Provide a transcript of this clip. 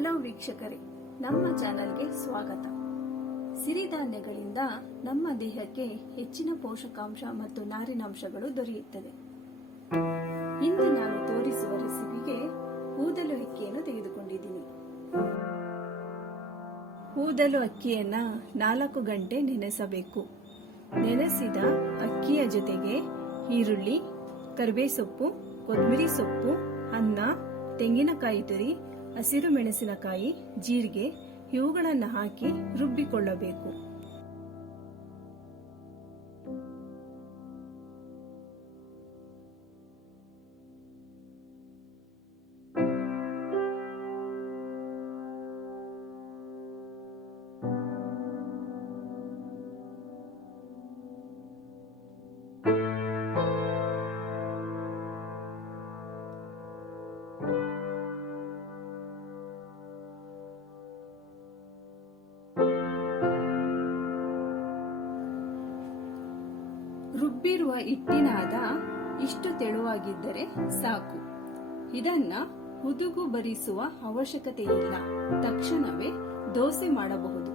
Hello ವೀಕ್ಷಕರೇ, ನಮ್ಮ ಚಾನೆಲ್ಗೆ ಸ್ವಾಗತ. ಸಿರಿಧಾನ್ಯಗಳಿಂದ ನಮ್ಮ ದೇಹಕ್ಕೆ ಹೆಚ್ಚಿನ ಪೋಷಕಾಂಶ ಮತ್ತು ನಾರಿನಾಂಶಗಳು ದೊರೆಯುತ್ತದೆ. ಇಂದು ನಾನು ತೋರಿಸುವ ರೆಸಿಪಿಗೆ ಊದಲು ಅಕ್ಕಿಯನ್ನು ತೆಗೆದುಕೊಂಡಿದ್ದೀನಿ. ಊದಲು ಅಕ್ಕಿಯನ್ನ 4 ಗಂಟೆ ನೆನೆಸಬೇಕು. ನೆನೆಸಿದ ಅಕ್ಕಿಯ ಜೊತೆಗೆ ಈರುಳ್ಳಿ, ಕರಿಬೇವು ಸೊಪ್ಪು, ಕೊತ್ತಂಬರಿ ಸೊಪ್ಪು, ಅನ್ನ, ತೆಂಗಿನಕಾಯಿ ತುರಿ, ಹಸಿರು ಮೆಣಸಿನಕಾಯಿ, ಜೀರಿಗೆ ಇವುಗಳನ್ನು ಹಾಕಿ ರುಬ್ಬಿಕೊಳ್ಳಬೇಕು. ರುಬ್ಬಿರುವ ಹಿಟ್ಟಿನಾದ ಇಷ್ಟು ತೆಳುವಾಗಿದ್ದರೆ ಸಾಕು. ಇದನ್ನ ಹುದುಗು ಬರಿಸುವ ಅವಶ್ಯಕತೆ ಇಲ್ಲ. ತಕ್ಷಣವೇ ದೋಸೆ ಮಾಡಬಹುದು.